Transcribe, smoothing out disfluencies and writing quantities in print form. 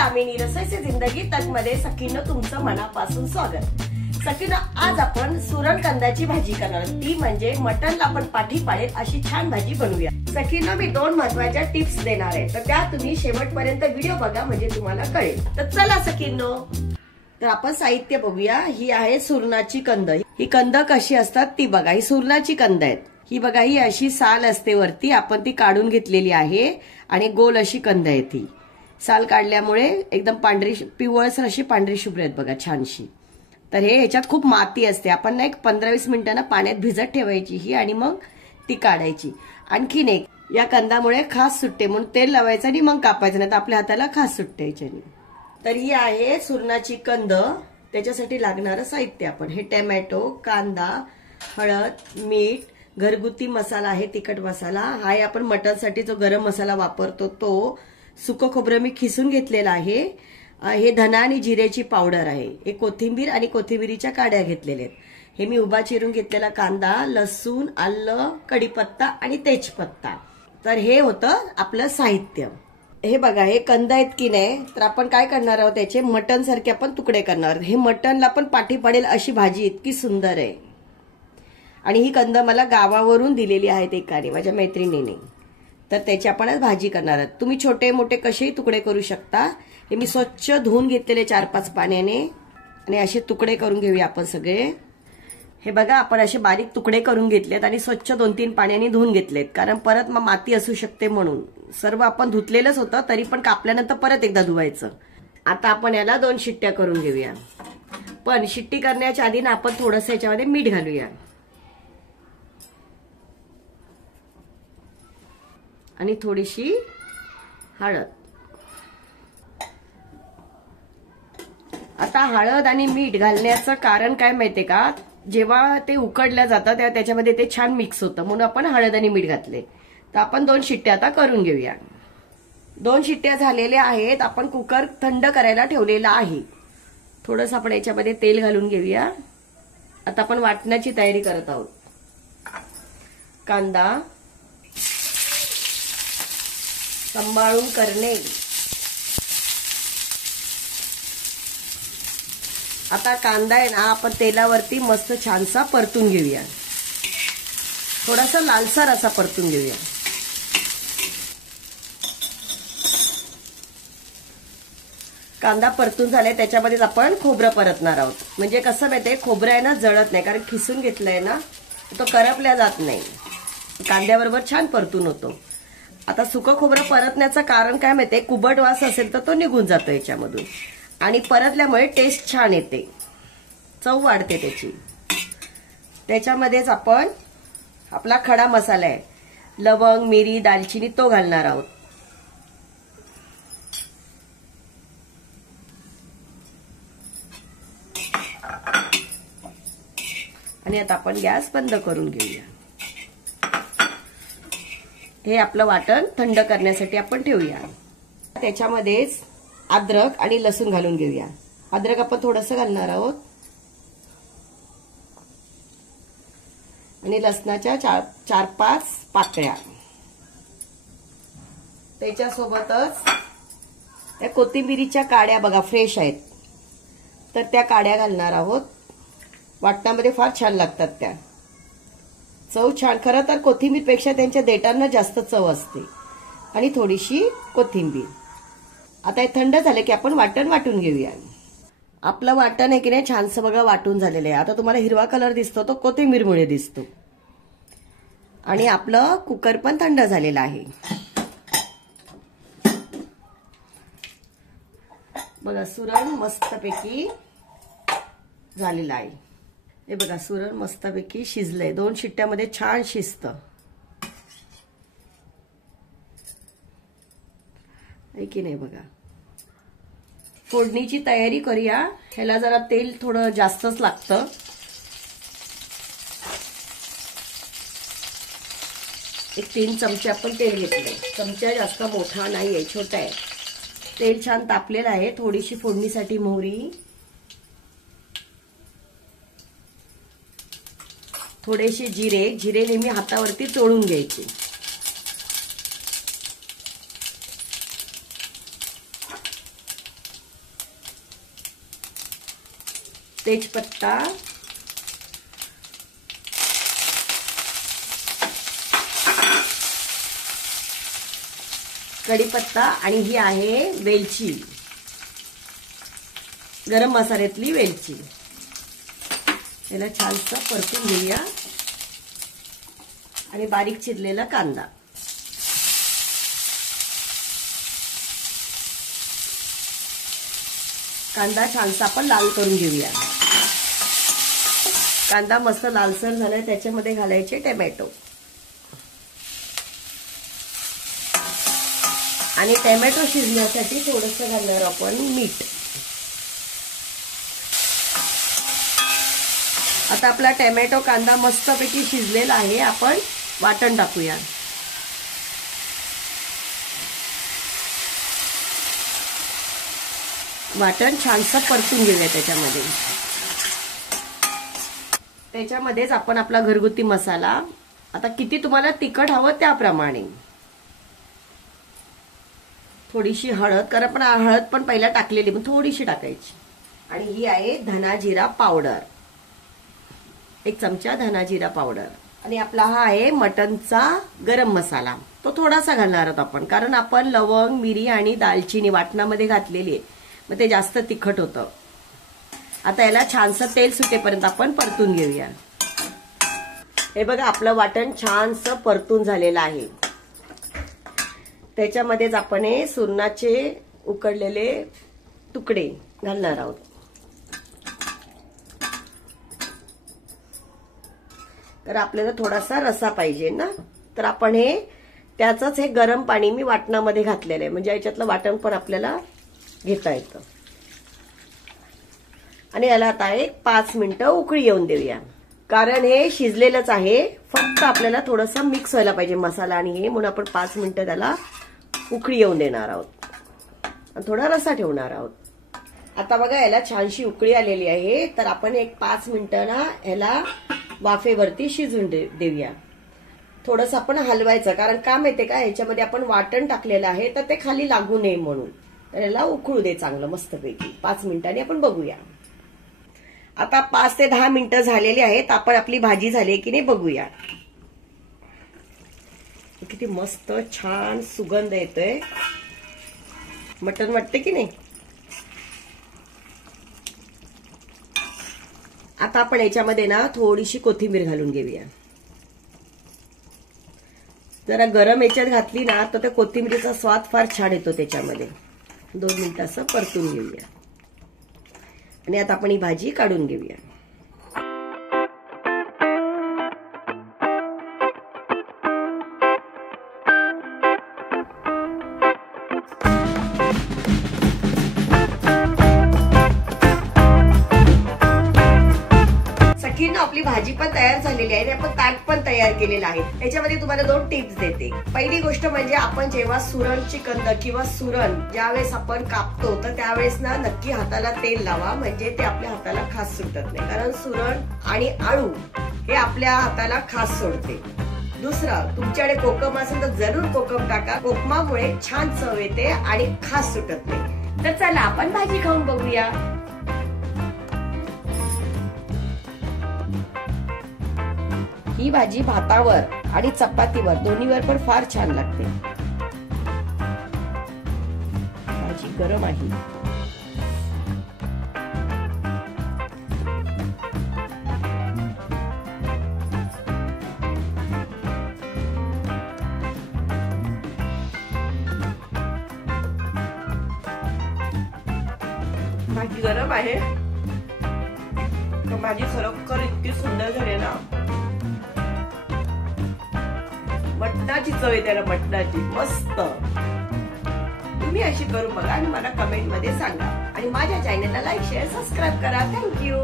दामिनी रसोई से जिंदगी तक मध्ये सखींनो तुमचं मनापासून स्वागत। सखींनो, आज आपण सुरण कांद्याची भाजी करणार आहोत। ती म्हणजे मटनला आपण पाठी पाडेल अशी छान भाजी बनवूया। सखींनो, मी 2 महत्त्वाच्या टिप्स देणार आहे, तर त्या तुम्ही शेवटपर्यंत व्हिडिओ बघा म्हणजे तुम्हाला कळेल। तर चला सखींनो, तर आपण साहित्य बघूया। ही आहे सुरणाची कंद। ही कंद कशी असतात ती बघा। ही सुरणाची कंद आहेत। ही बघा, ही अशी साल असते वरती, आपण ती काढून घेतलेली आहे आणि गोल अशी कंद आहे। ती साल काढल्यामुळे एकदम पांढरी पिवळसर अशी पांढरी शुभ्र आहेत बघा, छानशी। तर हे ह्याच्यात खूप माती असते, आपण ना एक 15-20 मिनिटांना पाण्यात भिजत ठेवायची ही आणि मग ती काढायची। आणखीन एक, या कंदामुळे खास सुट्टे म्हणून तेल लावायचं आणि मग कापायचं, नाही तर आपल्या हाताला खास सुट्टे याच्याने। तर ही आहे सुरणाची कंद। त्याच्यासाठी लागणारं साहित्य आपण हे टोमॅटो, कांदा, हळद, मीठ, घरगुती मसाला आहे, तिखट मसाला आहे, आपण मटनसाठी जो गरम मसाला वापरतो तो, सुकं खोबरं मी खिसून घेतलेलं आहे, हे धना आणि जिऱ्याची पावडर आहे, एक कोथिंबीर आणि कोथिंबीरीच्या काड्या घेतलेल्या आहेत, हे मी उभा चिरून घेतलेला कांदा, लसूण, आलं, कढीपत्ता आणि तेजपत्ता। तर हे होतं आपलं साहित्य। हे बघा, हे कंद आहेत की नाही, तर आपण काय करणार आहोत, त्याचे मटन सारखे आपण तुकडे करणार आहोत। हे मटनला पण पाठी पडेल अशी भाजी इतकी सुंदर आहे। आणि ही कंद मला गावावरून दिलेली आहेत एकाने, माझ्या मैत्रिणीने, तर त्याची आपण आज भाजी करणार आहोत। तुम्ही छोटे मोठे कसेही तुकडे करू शकता। हे मी स्वच्छ धुवून घेतलेले 4-5 पाण्याने आणि असे तुकडे करून घेऊया आपण सगळे। हे बघा, आपण असे बारीक तुकडे करून घेतलेत आणि स्वच्छ 2-3 पाण्याने धुवून घेतलेत, कारण परत मग माती असू शकते म्हणून। सर्व आपण धुतलेलंच होतं, तरी पण कापल्यानंतर परत एकदा धुवायचं। आता आपण याला 2 शिट्ट्या करून घेऊया, पण शिट्टी करण्याच्या आधी ना आपण थोडंसं याच्यामध्ये मीठ घालूया आणि थोडीशी हळद। आता हळद आणि मीठ घालण्याचं कारण काय माहितीये का, जेव्हा ते उकडलं जातं तेव्हा त्याच्यामध्ये ते छान मिक्स होतं, म्हणून आपण हळद आणि मीठ घातले। तर आपण 2 शिट्ट्या आता करून घेऊया। 2 शिट्ट्या झालेल्या आहेत। आपण कुकर थंड करायला ठेवलेला आहे। थोडंसं आपण याच्यामध्ये तेल घालून घेऊया। आता आपण वाटण्याची तयारी करत आहोत। कांदा सांभाळून करणे। आता कांदा आहे ना, आपण तेलावरती मस्त छानसा परतून घेऊया, थोडासा लालसर असा परतून घेऊया। कांदा परतून झालाय, त्याच्यामध्ये आपण खोबरं परतणार आहोत। म्हणजे कसं माहितीये, खोबरं आहे ना जळत नाही, कारण खिसून घेतलंय ना, तो करपल्या जात नाही, कांद्याबरोबर छान परतून होतो। आता सुकं खोबरं परतण्याचं कारण काय माहितीये, कुबट वास असेल तर तो निघून जातो याच्यामधून, आणि परतल्यामुळे टेस्ट छान येते, चव वाढते त्याची। त्याच्यामध्येच आपण आपला खडा मसाला आहे, लवंग, मिरी, दालचिनी, तो घालणार आहोत। आणि आता आपण गॅस बंद करून घेऊया। हे आपलं वाटण थंड करण्यासाठी आपण ठेवूया। त्याच्यामध्येच अद्रक आणि लसूण घालून घेऊया। अद्रक आपण थोडंसं घालणार आहोत आणि लसणाच्या 4-5 पाकळ्या। त्याच्यासोबतच त्या कोथिंबीरीच्या काड्या बघा, फ्रेश आहेत, तर त्या काड्या घालणार आहोत। वाटणामध्ये फार छान लागतात त्या, चव छान। खरं तर कोथिंबीरपेक्षा त्यांच्या देठांना जास्त चव असते। आणि थोडीशी कोथिंबीर। आता हे थंड झाले की आपण वाटण वाटून घेऊया। आपलं वाटण आहे की नाही, छानसं बघा वाटून झालेलं आहे। आता तुम्हाला हिरवा कलर दिसतो तो कोथिंबीरमुळे दिसतो। आणि आपलं कुकर पण थंड झालेलं आहे बघा। सुरण मस्तपैकी झालेलं आहे, हे बघा, सुरण मस्तपैकी शिजलंय। 2 शिट्ट्यामध्ये छान शिजतं, आहे की नाही बघा। फोडणीची तयारी करूया। ह्याला जरा तेल थोडं जास्तच लागतं। एक 3 चमचे आपण तेल घेतलंय, चमचा जास्त मोठा नाहीये, छोटा आहे। तेल छान तापलेलं आहे। थोडीशी फोडणीसाठी मोहरी, थोडेसे जिरे नेहमी हातावरती चोळून घ्यायचे। तेजपत्ता, कढीपत्ता आणि ही आहे वेलची, गरम मसाल्यातली वेलची. याला छानसं परतून घेऊया. आणि बारीक चिरलेला कांदा. कांदा छानसा आपण लाल करून घेऊया. कांदा मस्त लालसर झालाय, त्याच्यामध्ये घालायचे टोमॅटो. आणि टोमॅटो शिजण्यासाठी थोडंसं घालणार आपण मीठ. आता आपला टोमॅटो कांदा मस्तपैकी शिजलेला आहे. आपण वाटण टाकूया. वाटण छानसं परतून घेऊया त्याच्यामध्ये. त्याच्यामध्येच आपण आपला घरगुती मसाला, आता किती तुम्हाला तिखट हवं त्याप्रमाणे, थोडीशी हळद, कारण आपण हळद पण पहिला टाकलेली, पण थोडीशी टाकायची. आणि ही आहे धना जिरा पावडर, 1 चमचा धना जिरा पावडर. आणि आपला हा आहे मटनचा गरम मसाला, तो थोडासा घालणार आहोत आपण, कारण आपण लवंग, मिरी आणि दालचिनी वाटणामध्ये घातलेली आहे, मग ते जास्त तिखट होतं. आता याला छानसं तेल सुटेपर्यंत आपण परतून घेऊया. हे बघा आपलं वाटण छानसं परतून झालेलं आहे. त्याच्यामध्येच आपण हे सुरणाचे उकडलेले तुकडे घालणार आहोत. तर आपल्याला थोडासा रसा पाहिजे ना, तर आपण हे त्याचंच हे गरम पाणी मी वाटणामध्ये घातलेलं आहे, म्हणजे याच्यातलं वाटण पण आपल्याला घेता येतं. आणि याला आता एक 5 मिनिटं उकळी येऊन देऊया, कारण हे शिजलेलंच आहे, फक्त आपल्याला थोडंसं मिक्स व्हायला पाहिजे मसाला आणि हे, म्हणून आपण 5 मिनिटं त्याला उकळी येऊन देणार आहोत आणि थोडा रसा ठेवणार आहोत. आता बघा याला छानशी उकळी आलेली आहे, तर आपण एक 5 मिनिटं ना याला वाफेवरती शिजून देऊया. थोडंसं आपण हलवायचं, कारण का माहितीये का, याच्यामध्ये आपण वाटण टाकलेलं आहे, तर ते खाली लागू नये म्हणून. तर याला उकळू दे चांगलं मस्तपैकी. 5 मिनिटांनी आपण बघूया. आता 5 ते 10 मिनिटं झालेली आहेत. आपण आपली भाजी झाली की नाही बघूया. किती मस्त छान सुगंध येतोय, मटण वाटते की नाही. आता आपण याच्यामध्ये ना थोडीशी कोथिंबीर घालून घेऊया. जरा गरम याच्यात घातली ना तर त्या कोथिंबीरीचा स्वाद फार छान येतो त्याच्यामध्ये. 2 मिनिटं असं परतून घेऊया. आणि आता आपण ही भाजी काढून घेऊया. आपली भाजी पण तयार झालेली आहे. आपण ताट पण तयार केलेलं आहे. याच्यामध्ये तुम्हाला 2 टिप्स देते. पहिली गोष्ट म्हणजे आपण जेव्हा सुरणची कंद किंवा सुरण ज्यावेळेस आपण कापतो, तर त्यावेळेस ना नक्की हाताला तेल लावा, म्हणजे ते आपल्या हाताला खास सुटत नाही, कारण सुरण आणि आळू हे आपल्या हाताला खास सोडते. दुसरं, तुमच्याकडे कोकम असेल तर जरूर कोकम टाका. कोकमामुळे छान चव येते आणि खास सुटत नाही. तर चला आपण भाजी खाऊन बघूया. ही भाजी भातावर आणि चपातीवर दोन्हीवर पण फार छान लागते. भाजी गरम आहे. भाजी गरम आहे. भाजी खरोखर इतकी सुंदर झाली ना, मटणाची चव आहे त्याला, मटणाची मस्त. तुम्ही अशी करून बघा आणि मला कमेंट मध्ये सांगा. आणि माझ्या चॅनलला लाईक, शेअर, सबस्क्राईब करा. थँक्यू.